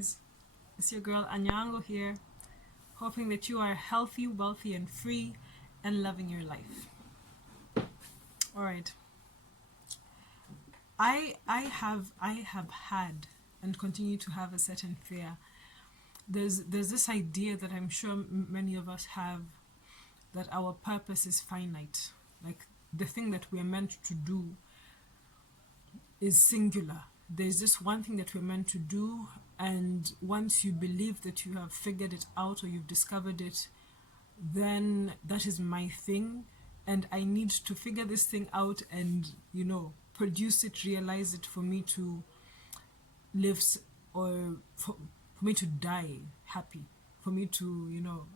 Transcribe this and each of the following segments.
guys, it's your girl Anyango here, hoping that you are healthy, wealthy, and free, and loving your life. Alright, I have had and continue to have a certain fear. There's this idea that I'm sure many of us have, that our purpose is finite, like the thing that we're meant to do is singular. There's this one thing that we're meant to do, and once you believe that you have figured it out or you've discovered it, then that is my thing, and I need to figure this thing out and, produce it, realize it, for me to live, or for me to die happy, for me to,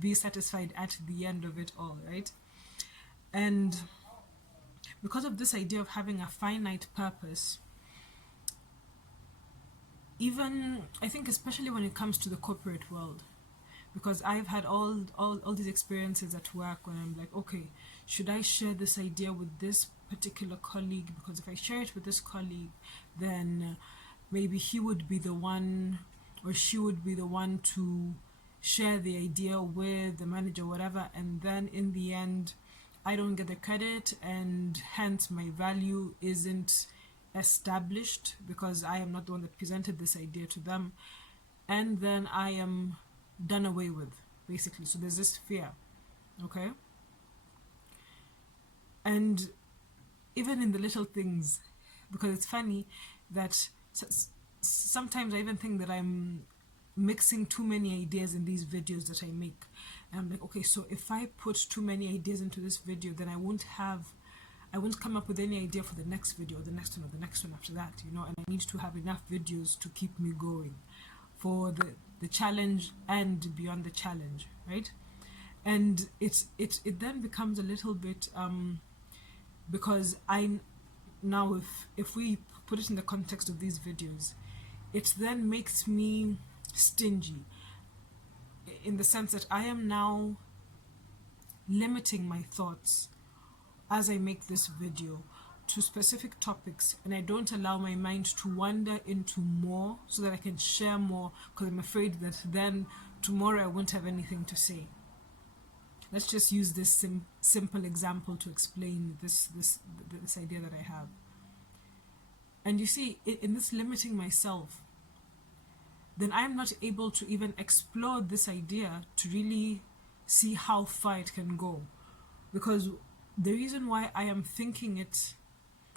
be satisfied at the end of it all, right? And because of this idea of having a finite purpose, even I think especially when it comes to the corporate world, because I've had all these experiences at work when I'm like, okay, should I share this idea with this particular colleague? Because if I share it with this colleague, then maybe he would be the one, or she would be the one to share the idea with the manager, whatever, and then in the end I don't get the credit, and hence my value isn't established because I am not the one that presented this idea to them, and then I am done away with, basically. So there's this fear, okay? And even in the little things, because it's funny that sometimes I even think that I'm mixing too many ideas in these videos that I make. And I'm like, okay, so if I put too many ideas into this video, then I won't come up with any idea for the next video, or the next one, or the next one after that, and I need to have enough videos to keep me going for the challenge and beyond the challenge, right? And it then becomes a little bit because now if we put it in the context of these videos, it then makes me stingy, in the sense that I am now limiting my thoughts as I make this video to specific topics, and I don't allow my mind to wander into more so that I can share more, because I'm afraid that then tomorrow I won't have anything to say. Let's just use this simple example to explain this idea that I have. And you see, in this limiting myself, then I'm not able to even explore this idea to really see how far it can go. Because the reason why I am thinking it,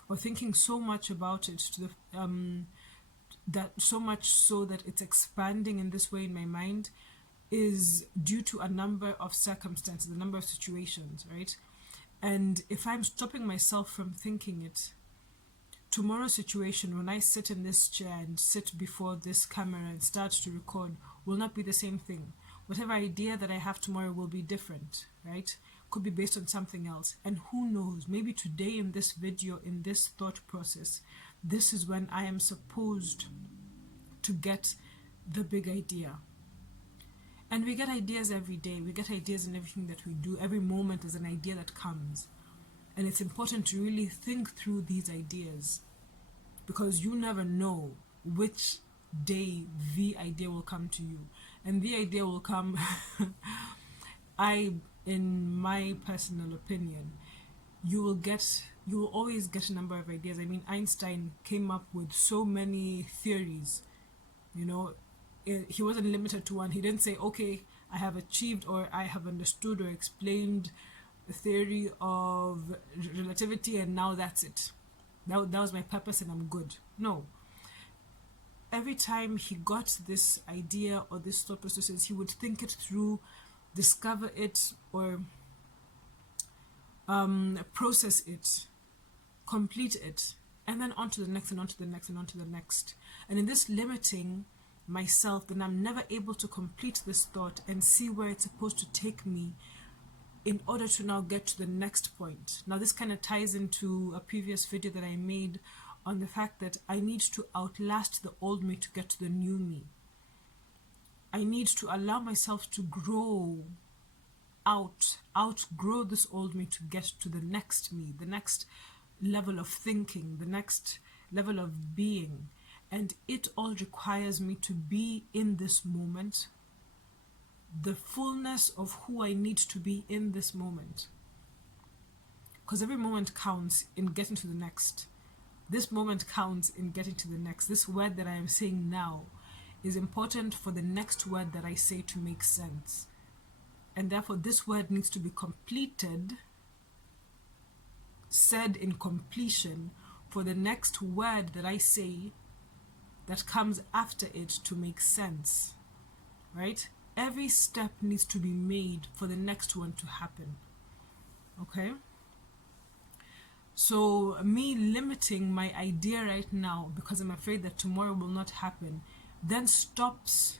or thinking so much about it, to the that so much so that it's expanding in this way in my mind, is due to a number of circumstances, a number of situations, right? And if I'm stopping myself from thinking it, tomorrow's situation, when I sit in this chair and sit before this camera and start to record, will not be the same thing. Whatever idea that I have tomorrow will be different, right? Could be based on something else. And who knows, maybe today in this video, in this thought process, this is when I am supposed to get the big idea. And we get ideas every day. We get ideas in everything that we do. Every moment is an idea that comes. And it's important to really think through these ideas, because you never know which day the idea will come to you. And the idea will come, in my personal opinion, you will always get a number of ideas. I mean, Einstein came up with so many theories, he wasn't limited to one. He didn't say, okay, I have achieved, or I have understood or explained the theory of relativity, and now that's it. That was my purpose and I'm good. No. Every time he got this idea or this thought processes, he would think it through, discover it, or process it, complete it, and then on to the next, and on to the next, and on to the next. And in this limiting myself, then I'm never able to complete this thought and see where it's supposed to take me in order to now get to the next point. Now this kind of ties into a previous video that I made on the fact that I need to outlast the old me to get to the new me. I need to allow myself to grow outgrow this old me to get to the next me, the next level of thinking, the next level of being. and it all requires me to be in this moment, the fullness of who I need to be in this moment. Because every moment counts in getting to the next. This moment counts in getting to the next. This word that I am saying now is important for the next word that I say to make sense. And therefore, this word needs to be completed, said in completion, for the next word that I say that comes after it to make sense. Right? Every step needs to be made for the next one to happen. Okay? So me limiting my idea right now because I'm afraid that tomorrow will not happen then stops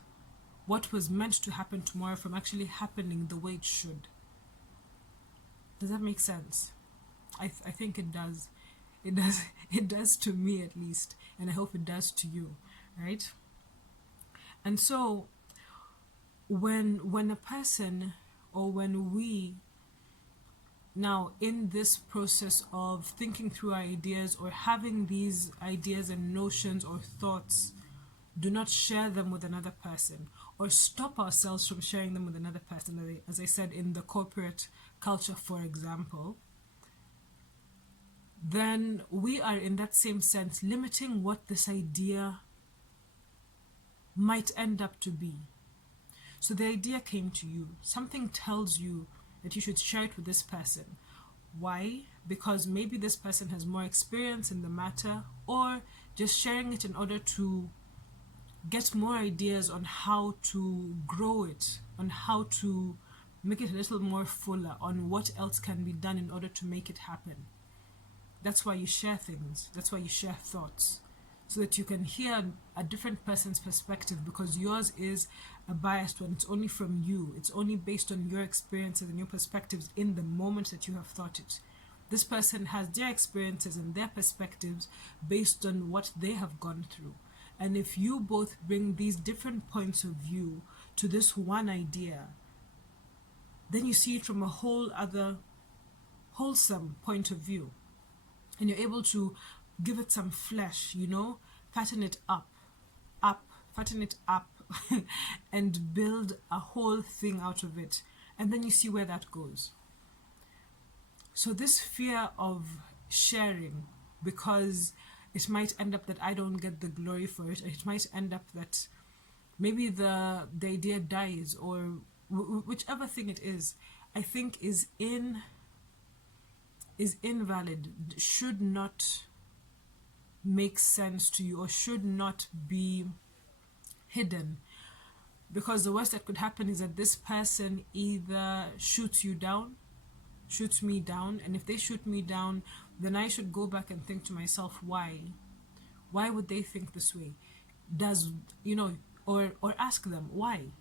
what was meant to happen tomorrow from actually happening the way it should. Does that make sense? I think it does. It does to me at least, and I hope it does to you, right? And so when a person, or when we now in this process of thinking through our ideas or having these ideas and notions or thoughts, do not share them with another person or stop ourselves from sharing them with another person, as I said, in the corporate culture, for example, then we are in that same sense limiting what this idea might end up to be. So the idea came to you. Something tells you that you should share it with this person. Why? Because maybe this person has more experience in the matter, or just sharing it in order to get more ideas on how to grow it, on how to make it a little more fuller, on what else can be done in order to make it happen. That's why you share things. That's why you share thoughts, so that you can hear a different person's perspective, because yours is a biased one. It's only from you. It's only based on your experiences and your perspectives in the moment that you have thought it. This person has their experiences and their perspectives based on what they have gone through. And if you both bring these different points of view to this one idea, then you see it from a whole other wholesome point of view. And you're able to give it some flesh, fatten it up, fatten it up, and build a whole thing out of it. And then you see where that goes. So this fear of sharing, because it might end up that I don't get the glory for it, it might end up that maybe the idea dies, or whichever thing it is, I think is invalid, should not make sense to you, or should not be hidden. Because the worst that could happen is that this person either shoots me down, and if they shoot me down, then I should go back and think to myself, why would they think this way? Or ask them, why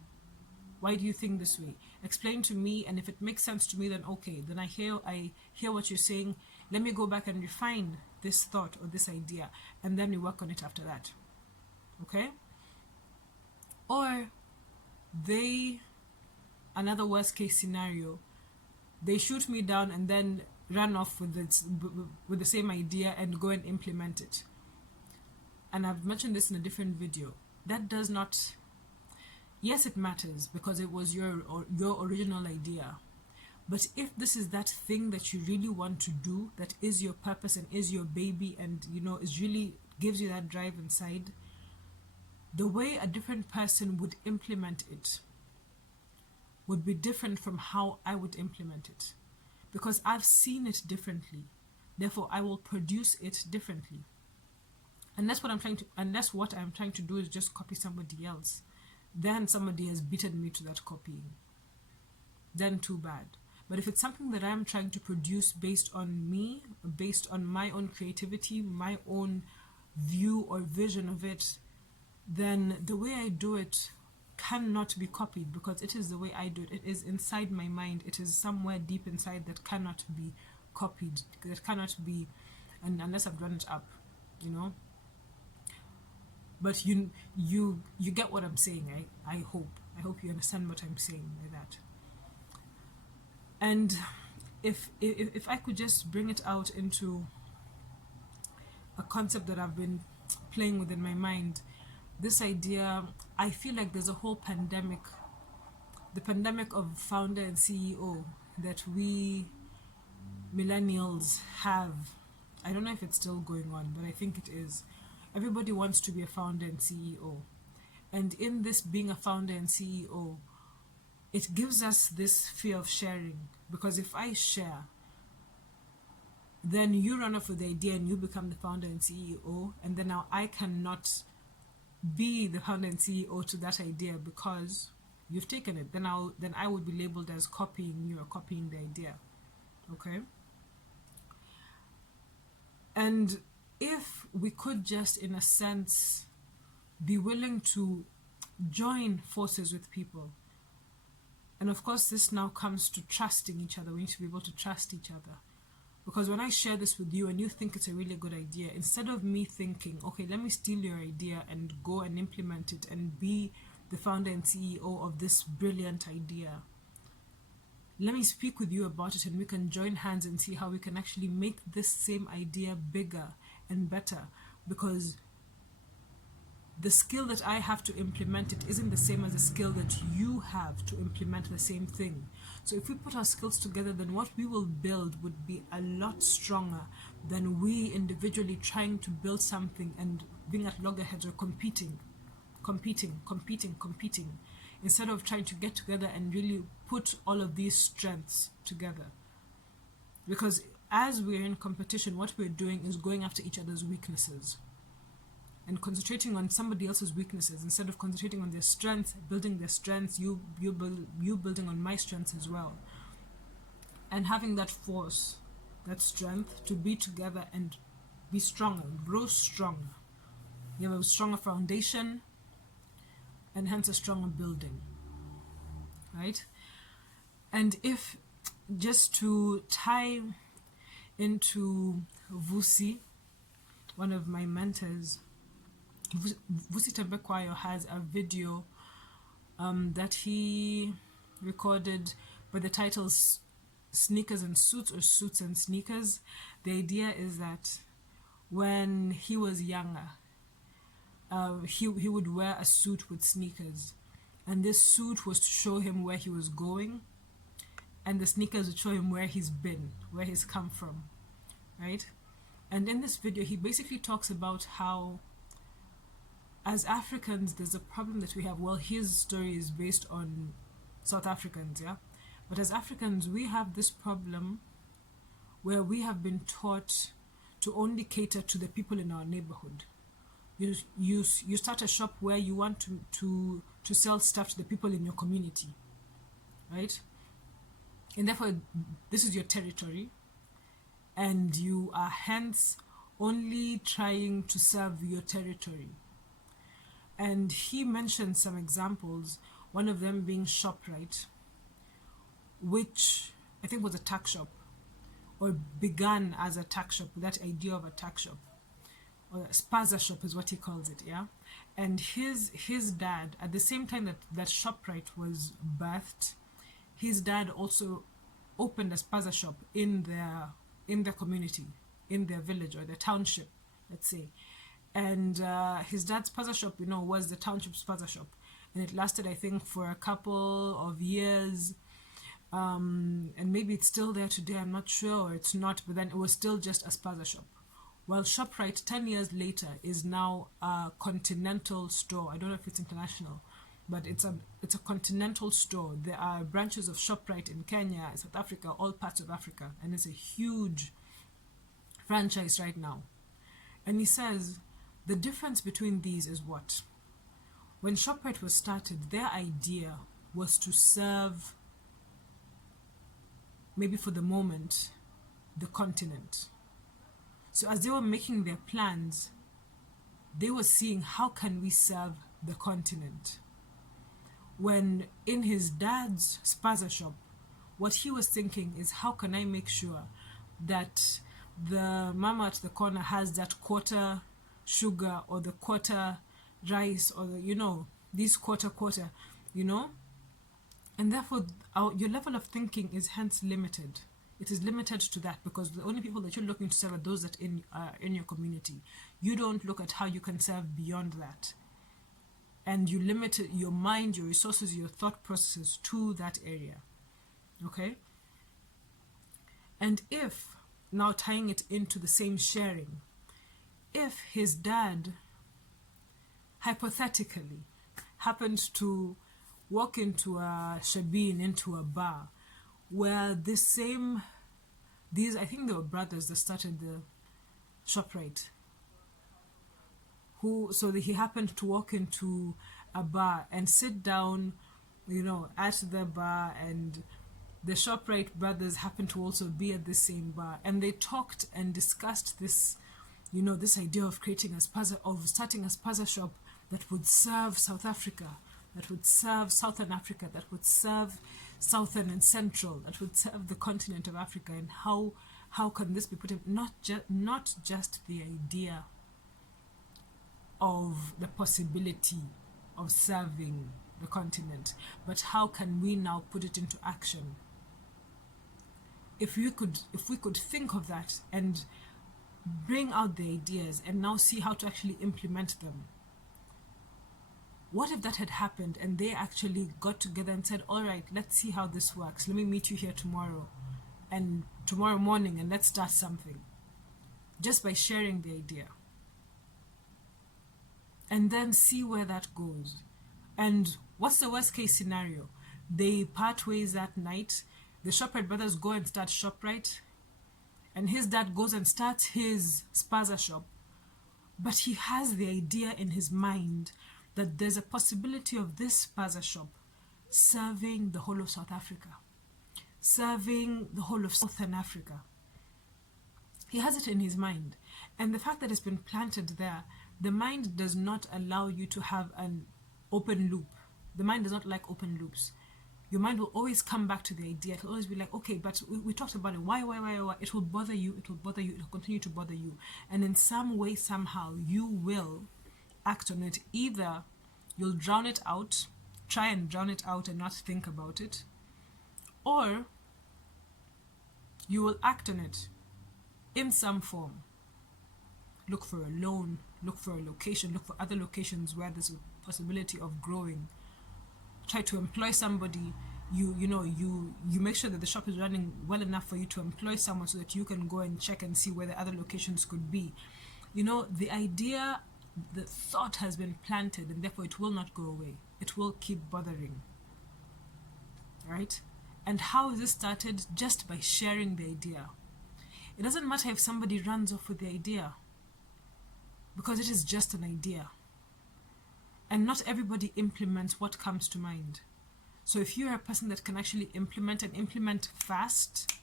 do you think this way? Explain to me, and if it makes sense to me, then okay, then I hear what you're saying. Let me go back and refine this thought or this idea, and then we work on it after that. Okay? Or another worst case scenario, they shoot me down and then run off with the same idea and go and implement it. And I've mentioned this in a different video. That does not... Yes, it matters because it was your original idea. But if this is that thing that you really want to do, that is your purpose and is your baby, and it really gives you that drive inside, the way a different person would implement it would be different from how I would implement it, because I've seen it differently. Therefore, I will produce it differently. And that's what I'm trying to do is just copy somebody else. Then somebody has beaten me to that copying. Then too bad. But if it's something that I'm trying to produce based on me, based on my own creativity, my own view or vision of it, then the way I do it cannot be copied, because it is the way I do it. It is inside my mind. It is somewhere deep inside that cannot be copied. That cannot be, and unless I've drawn it up, But you get what I'm saying, right? I hope you understand what I'm saying by that. And if I could just bring it out into a concept that I've been playing within my mind. This idea, I feel like there's a whole pandemic, the pandemic of founder and CEO that we millennials have. I don't know if it's still going on, but I think it is. Everybody wants to be a founder and CEO. And in this being a founder and CEO, it gives us this fear of sharing. Because if I share, then you run off with the idea and you become the founder and CEO, and then now I cannot be the founder and CEO to that idea because you've taken it. Then I would be labeled as copying you or copying the idea. Okay? And if we could just, in a sense, be willing to join forces with people, and of course this now comes to trusting each other. We need to be able to trust each other. Because when I share this with you and you think it's a really good idea, instead of me thinking, okay, let me steal your idea and go and implement it and be the founder and CEO of this brilliant idea, let me speak with you about it and we can join hands and see how we can actually make this same idea bigger and better. Because the skill that I have to implement it isn't the same as the skill that you have to implement the same thing. So if we put our skills together, then what we will build would be a lot stronger than we individually trying to build something and being at loggerheads or competing, instead of trying to get together and really put all of these strengths together. Because as we're in competition, what we're doing is going after each other's weaknesses and concentrating on somebody else's weaknesses instead of concentrating on their strengths, building their strengths, you building on my strengths as well. And having that force, that strength to be together and be stronger, grow stronger. You have a stronger foundation and hence a stronger building, right? And if, just to tie into Vusi, one of my mentors, Vusi Tembekwayo has a video that he recorded by the titles Sneakers and Suits or Suits and Sneakers. The idea is that when he was younger, he would wear a suit with sneakers, and this suit was to show him where he was going, and the sneakers would show him where he's been, where he's come from, right? And in this video he basically talks about how as Africans there's a problem that we have. Well, his story is based on South Africans, yeah, but as Africans we have this problem where we have been taught to only cater to the people in our neighborhood. You start a shop where you want to sell stuff to the people in your community, right? And therefore this is your territory, and you are hence only trying to serve your territory. And he mentioned some examples, one of them being ShopRite, which I think was a tuck shop, or began as a tuck shop, that idea of a tuck shop, or a spaza shop is what he calls it, yeah? And his dad, at the same time that ShopRite was birthed, his dad also opened a spaza shop in their community, in their village or their township, let's say. And his dad's spaza shop, was the township spaza shop, and it lasted, I think, for a couple of years, and maybe it's still there today, I'm not sure, or it's not, but then it was still just a spaza shop. Well, ShopRite 10 years later is now a continental store. I don't know if it's international, but it's a continental store. There are branches of ShopRite in Kenya, South Africa, all parts of Africa, and it's a huge franchise right now. And he says the difference between these is what? When ShopRite was started, their idea was to serve, maybe for the moment, the continent. So as they were making their plans, they were seeing how can we serve the continent. When in his dad's spaza shop, what he was thinking is, how can I make sure that the mama at the corner has that quarter sugar or the quarter rice or these quarter, and therefore your level of thinking is hence limited. It is limited to that, because the only people that you're looking to serve are those that are in your community. You don't look at how you can serve beyond that. And you limit your mind, your resources, your thought processes to that area. Okay? And if, now tying it into the same sharing, if his dad hypothetically happened to walk into a shebeen, into a bar, where these, I think they were brothers that started the ShopRite, so that he happened to walk into a bar and sit down, at the bar, and the ShopRite brothers happened to also be at the same bar, and they talked and discussed this, this idea of creating starting a spaza shop that would serve South Africa, that would serve Southern Africa, that would serve Southern and Central, that would serve the continent of Africa, and how can this be put in, not just the idea of the possibility of serving the continent, but how can we now put it into action? If we could think of that and bring out the ideas and now see how to actually implement them. What if that had happened and they actually got together and said, all right, let's see how this works. Let me meet you here tomorrow and tomorrow morning, and let's start something. Just by sharing the idea. And then see where that goes. And what's the worst case scenario? They part ways that night. The ShopRite brothers go and start ShopRite. And his dad goes and starts his spaza shop. But he has the idea in his mind that there's a possibility of this spaza shop serving the whole of South Africa, serving the whole of Southern Africa. He has it in his mind. And the fact that it's been planted there, the mind does not allow you to have an open loop. The mind does not like open loops. Your mind will always come back to the idea. It'll always be like, okay, but we talked about it. Why? It will bother you. It will bother you. It will continue to bother you. And in some way, somehow, you will act on it. Either you'll drown it out, try and drown it out and not think about it, or you will act on it in some form. Look for a loan, look for a location, look for other locations where there's a possibility of growing. Try to employ somebody. You make sure that the shop is running well enough for you to employ someone so that you can go and check and see where the other locations could be. The idea, the thought has been planted, and therefore it will not go away. It will keep bothering. Right? And how is this started? Just by sharing the idea. It doesn't matter if somebody runs off with the idea, because it is just an idea. And not everybody implements what comes to mind. So if you're a person that can actually implement and implement fast,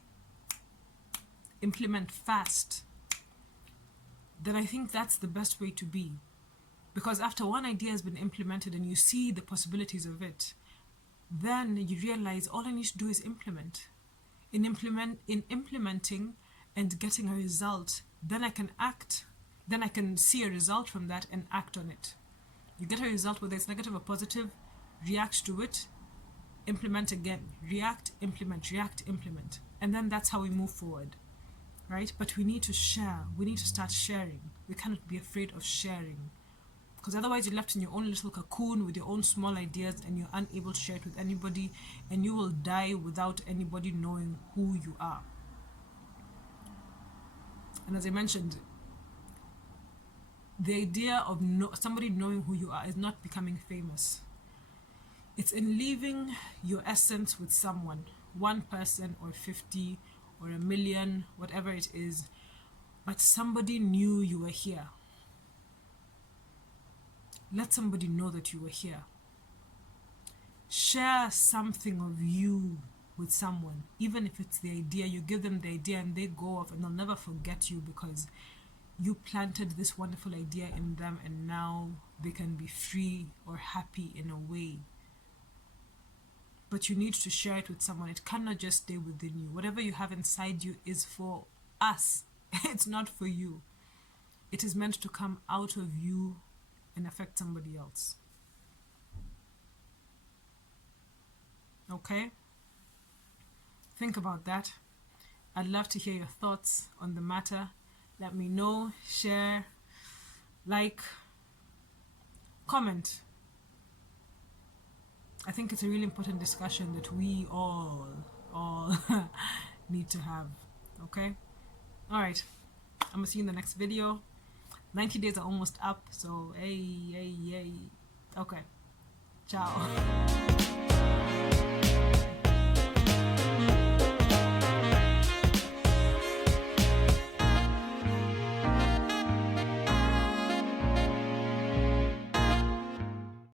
then I think that's the best way to be. Because after one idea has been implemented and you see the possibilities of it, then you realize all I need to do is implement. In implementing and getting a result, then I can act. Then I can see a result from that and act on it. You get a result, whether it's negative or positive, react to it, implement again, react, implement. And then that's how we move forward, right? But we need to share. We need to start sharing. We cannot be afraid of sharing, because otherwise you're left in your own little cocoon with your own small ideas and you're unable to share it with anybody, and you will die without anybody knowing who you are. And as I mentioned, the idea of somebody knowing who you are is not becoming famous. It's in leaving your essence with someone, one person or 50 or 1 million, whatever it is, but somebody knew you were here. Let somebody know that you were here. Share something of you with someone, even if it's the idea. You give them the idea and they go off and they'll never forget you, because you planted this wonderful idea in them, and now they can be free or happy in a way. But you need to share it with someone. It cannot just stay within you. Whatever you have inside you is for us. It's not for you. It is meant to come out of you and affect somebody else. Okay? Think about that. I'd love to hear your thoughts on the matter. Let me know, share, like, comment. I think it's a really important discussion that we all need to have. Okay? Alright. I'm gonna see you in the next video. 90 days are almost up, so hey. Okay. Ciao.